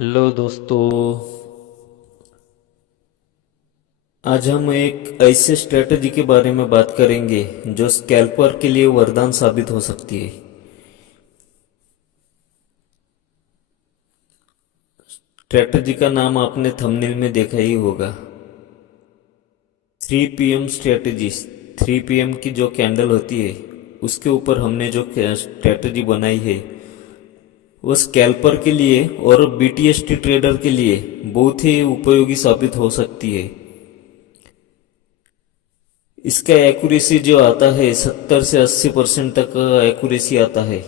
Hello दोस्तों। आज हम एक ऐसे स्ट्रेटजी के बारे में बात करेंगे जो स्कैल्पर के लिए वरदान साबित हो सकती है। स्ट्रेटजी का नाम आपने थंबनेल में देखा ही होगा, 3 PM स्ट्रेटजी। 3 PM की जो कैंडल होती है उसके ऊपर हमने जो स्ट्रेटजी बनाई है वो स्कैल्पर के लिए और BTST ट्रेडर के लिए बहुत ही उपयोगी साबित हो सकती है। इसका एक्यूरेसी जो आता है 70 से 80% तक एक्यूरेसी आता है।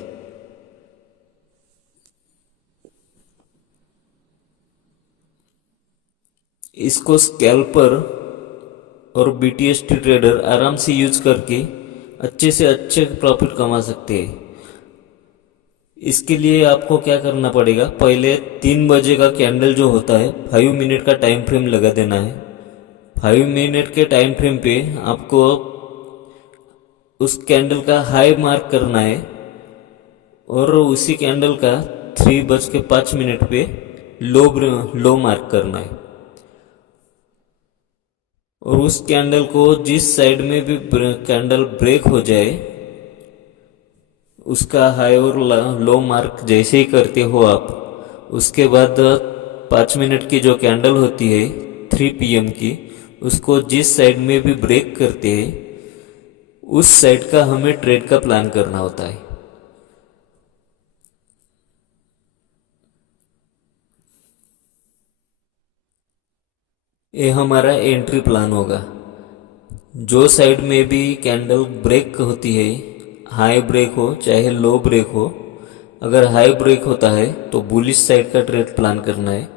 इसको स्कैल्पर और BTST ट्रेडर आराम से यूज करके अच्छे से अच्छे प्रॉफिट कमा सकते हैं। इसके लिए आपको क्या करना पड़ेगा, पहले 3 बजे का कैंडल जो होता है 5 मिनट का टाइम फ्रेम लगा देना है। 5 मिनट के टाइम फ्रेम पे आपको उस कैंडल का हाई मार्क करना है और उसी कैंडल का 3:05 पे लो लो मार्क करना है। और उस कैंडल को जिस साइड में भी कैंडल ब्रेक हो जाए उसका हाई और लो मार्क जैसे ही करते हो आप, उसके बाद 5 मिनट की जो कैंडल होती है 3 PM की, उसको जिस साइड में भी ब्रेक करते हैं उस साइड का हमें ट्रेड का प्लान करना होता है। ये हमारा एंट्री प्लान होगा। जो साइड में भी कैंडल ब्रेक होती है, हाई ब्रेक हो चाहे लो ब्रेक हो, अगर हाई ब्रेक होता है तो बुलिश साइड का ट्रेड प्लान करना है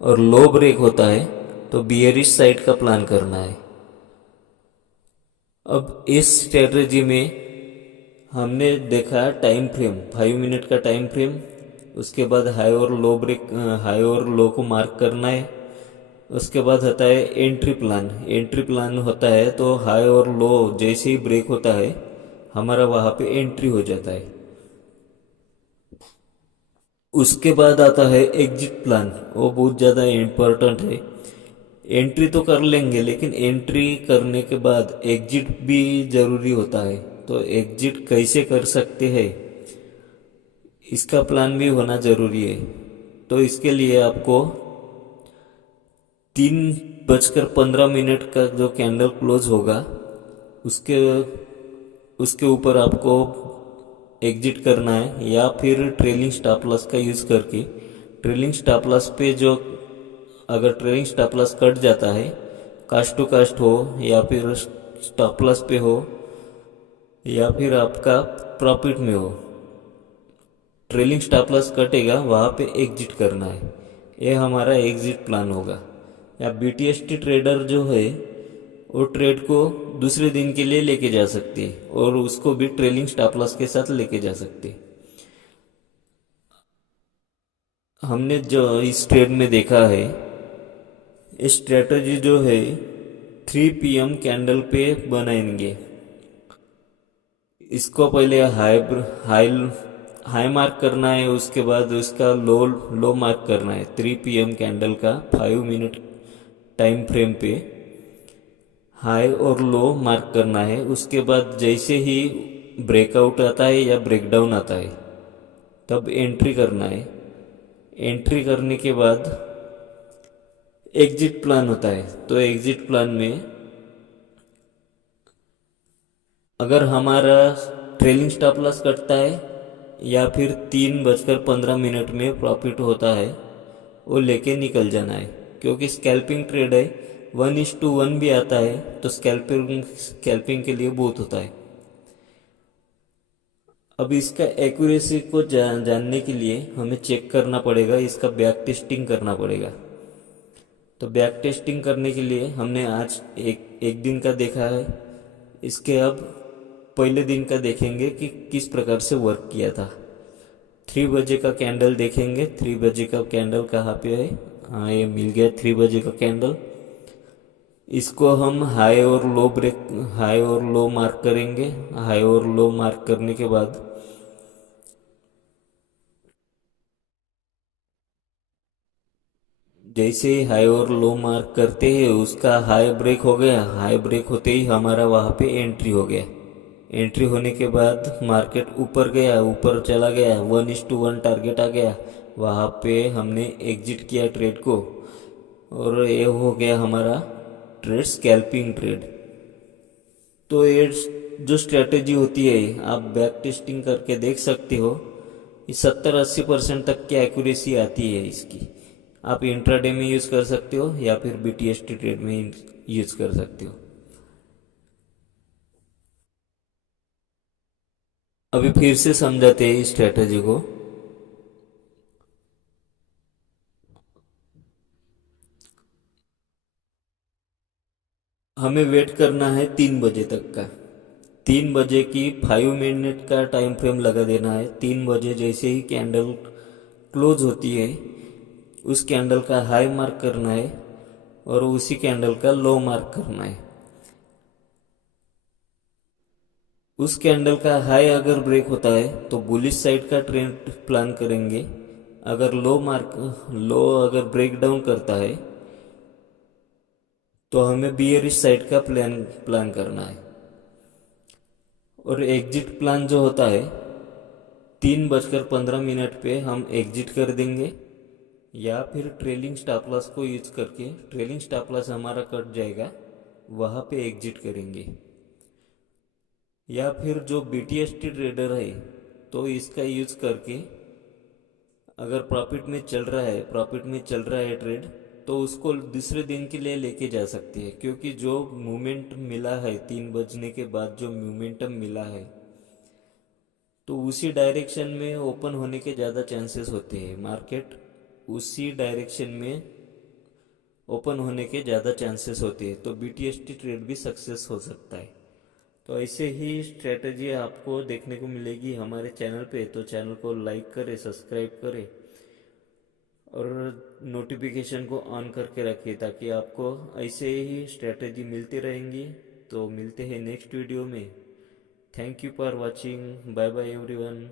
और लो ब्रेक होता है तो बियरिश साइड का प्लान करना है। अब इस स्ट्रेटजी में हमने देखा टाइम फ्रेम 5 मिनट का टाइम फ्रेम, उसके बाद हाई और लो ब्रेक, हाई और लो को मार्क करना है। उसके बाद होता है एंट्री प्लान। एंट्री प्लान होता है तो हाई और लो जैसे ही ब्रेक होता है हमारा वहाँ पे एंट्री हो जाता है। उसके बाद आता है एग्जिट प्लान, वो बहुत ज़्यादा इम्पोर्टेंट है। एंट्री तो कर लेंगे लेकिन एंट्री करने के बाद एग्जिट भी ज़रूरी होता है। तो एग्जिट कैसे कर सकते हैं इसका प्लान भी होना ज़रूरी है। तो इसके लिए आपको 3:15 का जो कैंडल क्लोज होगा उसके उसके ऊपर आपको एग्जिट करना है, या फिर ट्रेलिंग स्टॉप लॉस का यूज़ करके ट्रेलिंग स्टॉप लॉस पे जो, अगर ट्रेलिंग स्टॉप लॉस कट जाता है, कास्ट टू कास्ट हो या फिर स्टॉप लॉस पे हो या फिर आपका प्रॉफिट में हो, ट्रेलिंग स्टॉप लॉस कटेगा वहाँ पे एग्जिट करना है। ये हमारा एग्जिट प्लान होगा। या BTST ट्रेडर जो है वो ट्रेड को दूसरे दिन के लिए लेके जा सकते हैं और उसको भी ट्रेलिंग स्टॉप लॉस के साथ लेके जा सकते हैं। हमने जो इस ट्रेड में देखा है, स्ट्रेटजी जो है 3 PM कैंडल पे बनाएंगे। इसको पहले हाई हाई हाई मार्क करना है, उसके बाद उसका लो लो मार्क करना है 3 PM कैंडल का 5 मिनट टाइम फ्रेम पे हाई और लो मार्क करना है। उसके बाद जैसे ही ब्रेकआउट आता है या ब्रेकडाउन आता है तब एंट्री करना है। एंट्री करने के बाद एग्जिट प्लान होता है। तो एग्जिट प्लान में अगर हमारा ट्रेलिंग स्टॉप लॉस कटता है या फिर 3:15 में प्रॉफिट होता है, वो लेके निकल जाना है। क्योंकि स्कैल्पिंग ट्रेड है, 1:1 भी आता है तो स्कैल्पिंग स्कैल्पिंग के लिए बहुत होता है। अब इसका एक्यूरेसी को जानने के लिए हमें चेक करना पड़ेगा, इसका बैक टेस्टिंग करना पड़ेगा। तो बैक टेस्टिंग करने के लिए हमने आज एक एक दिन का देखा है, इसके अब पहले दिन का देखेंगे कि किस प्रकार से वर्क किया था। 3 बजे का कैंडल देखेंगे। 3 बजे का कैंडल कहाँ पे है, हाँ ये मिल गया 3 बजे का कैंडल। इसको हम हाई और लो ब्रेक, हाई और लो मार्क करेंगे। हाई और लो मार्क करने के बाद जैसे ही हाई और लो मार्क करते हैं उसका हाई ब्रेक हो गया, हाई ब्रेक होते ही हमारा वहाँ पे एंट्री हो गया। एंट्री होने के बाद मार्केट ऊपर गया, ऊपर चला गया, 1:1 टारगेट आ गया, वहाँ पे हमने एग्जिट किया ट्रेड को। और ये हो गया हमारा ट्रेड, स्कैल्पिंग ट्रेड। तो ये जो स्ट्रेटेजी होती है आप बैक टेस्टिंग करके देख सकते हो, ये 70-80% तक की एक्यूरेसी आती है इसकी। आप इंट्राडे में यूज़ कर सकते हो या फिर BTST ट्रेड में यूज़ कर सकते हो। अभी फिर से समझाते हैं इस स्ट्रेटेजी को। हमें वेट करना है 3 बजे तक का। 3 बजे की 5 मिनट का टाइम फ्रेम लगा देना है। 3 बजे जैसे ही कैंडल क्लोज होती है उस कैंडल का हाई मार्क करना है और उसी कैंडल का लो मार्क करना है। उस कैंडल का हाई अगर ब्रेक होता है तो बुलिश साइड का ट्रेंड प्लान करेंगे। अगर लो अगर ब्रेक डाउन करता है तो हमें बियरिश साइड का प्लान करना है। और एग्जिट प्लान जो होता है, 3:15 पे हम एग्जिट कर देंगे या फिर ट्रेलिंग स्टॉप लॉस को यूज करके, ट्रेलिंग स्टॉप लॉस हमारा कट जाएगा वहाँ पे एग्जिट करेंगे। या फिर जो BTST ट्रेडर है तो इसका यूज करके अगर प्रॉफिट में चल रहा है ट्रेड, तो उसको दूसरे दिन के लिए लेके जा सकती है। क्योंकि जो मूवमेंट मिला है 3 बजने के बाद, जो मूवमेंटम मिला है तो उसी डायरेक्शन में ओपन होने के ज़्यादा चांसेस होते हैं। मार्केट उसी डायरेक्शन में ओपन होने के ज़्यादा चांसेस होते हैं, तो BTST ट्रेड भी सक्सेस हो सकता है। तो ऐसे ही स्ट्रेटजी आपको देखने को मिलेगी हमारे चैनल पे। तो चैनल को लाइक करें, सब्सक्राइब करें और नोटिफिकेशन को ऑन करके रखिए ताकि आपको ऐसे ही स्ट्रेटजी मिलती रहेंगी। तो मिलते हैं नेक्स्ट वीडियो में। Thank you for watching. Bye bye everyone.